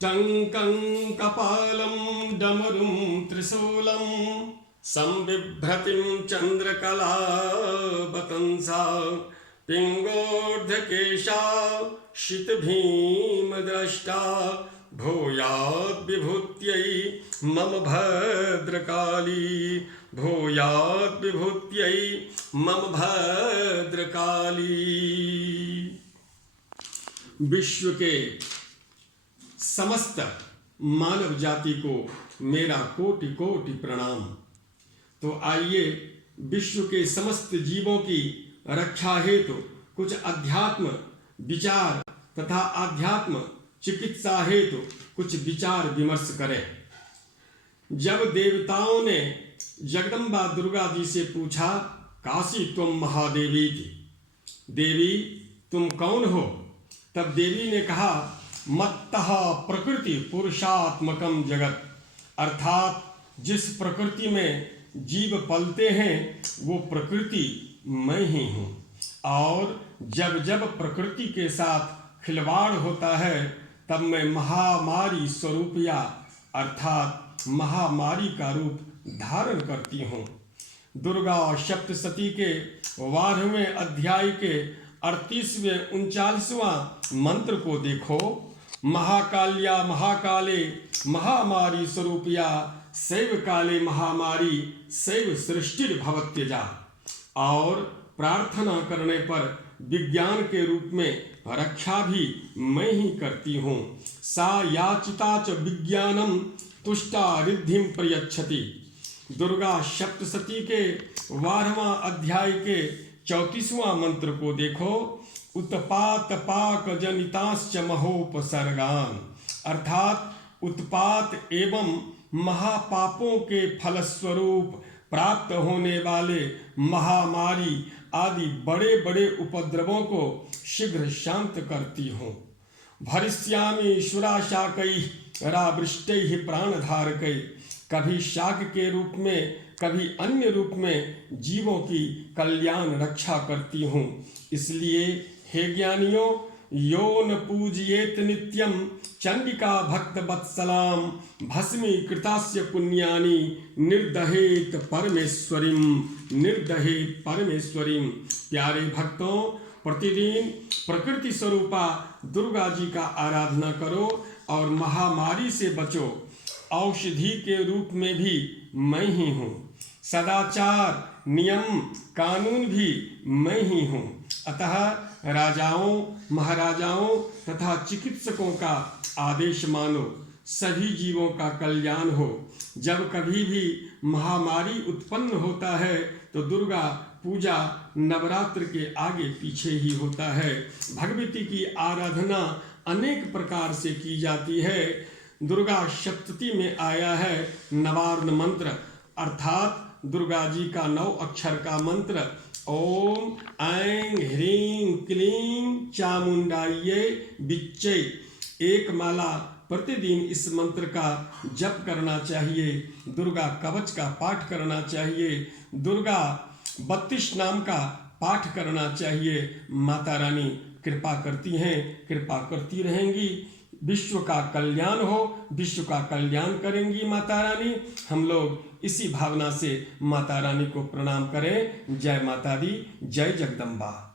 टङ्कं कपालं डमरुं त्रिशूलं संबिभ्रतिं चन्द्रकलावतंसा पिङ्गोर्ध्वकेशा शितभीमद्रष्टा भूयाद्विभूत्यै मम भद्रकाली भूयाद्विभूत्यै मम भद्रकाली। विश्व के समस्त मानव जाति को मेरा कोटि कोटि प्रणाम। तो आइए विश्व के समस्त जीवों की रक्षा हेतु कुछ अध्यात्म विचार तथा आध्यात्म चिकित्सा हेतु कुछ विचार विमर्श करें। जब देवताओं ने जगदम्बा दुर्गा जी से पूछा, काशी त्वं महादेवी थी, देवी तुम कौन हो? तब देवी ने कहा, मत्तः प्रकृति पुरुषात्मकम जगत, अर्थात जिस प्रकृति में जीव पलते हैं वो प्रकृति मैं ही हूँ। और जब जब प्रकृति के साथ खिलवाड़ होता है तब मैं महामारी स्वरूपिया अर्थात महामारी का रूप धारण करती हूँ। दुर्गा सप्तशती के 12वें अध्याय के 38वें 39वां मंत्र को देखो। महाकाल्या महाकाले महामारी स्वरूपिया शैव काले महामारी शैव सृष्टिर्भवत्यजा। और प्रार्थना करने पर विज्ञान के रूप में रक्षा भी मैं ही करती हूँ। सा याचिता च विज्ञानम तुष्टा रिद्धिम प्रयच्छति। दुर्गा सप्तशती के 12वां अध्याय के 34वां मंत्र को देखो। उत्पात पाक जनिताश्च महोपसर्गान, अर्थात उत्पात एवं महापापों के फलस्वरूप प्राप्त होने वाले महामारी आदि बड़े बड़े उपद्रवों को शीघ्र शांत करती हूँ। भरिष्यामि शुराशाकैः रावृष्टैः प्राणधारकैः, कभी शाक के रूप में कभी अन्य रूप में जीवों की कल्याण रक्षा करती हूँ। इसलिए हे ज्ञानियों, यो न पूजयेत नित्यं चंडिका भक्त वत्सलाम भस्मीकृतास्य पुण्यानि निर्दहेत परमेश्वरीम निर्दहेत परमेश्वरीम। प्यारे भक्तों, प्रतिदिन प्रकृति स्वरूपा दुर्गा जी का आराधना करो और महामारी से बचो। औषधि के रूप में भी मैं ही हूँ। सदाचार नियम कानून भी मैं ही हूँ। अतः राजाओं महाराजाओं तथा चिकित्सकों का आदेश मानो, सभी जीवों का कल्याण हो। जब कभी भी महामारी उत्पन्न होता है तो दुर्गा पूजा नवरात्र के आगे पीछे ही होता है। भगवती की आराधना अनेक प्रकार से की जाती है। दुर्गा सप्तशती में आया है नवार्न मंत्र, अर्थात दुर्गा जी का 9 अक्षर का मंत्र ओम ऐं ह्रीं क्लीं चामुंडायै विच्चै। एक माला प्रतिदिन इस मंत्र का जप करना चाहिए। दुर्गा कवच का पाठ करना चाहिए। दुर्गा 32 नाम का पाठ करना चाहिए। माता रानी कृपा करती हैं, कृपा करती रहेंगी। विश्व का कल्याण हो, विश्व का कल्याण करेंगी माता रानी। हम लोग इसी भावना से माता रानी को प्रणाम करें। जय माता दी, जय जगदम्बा।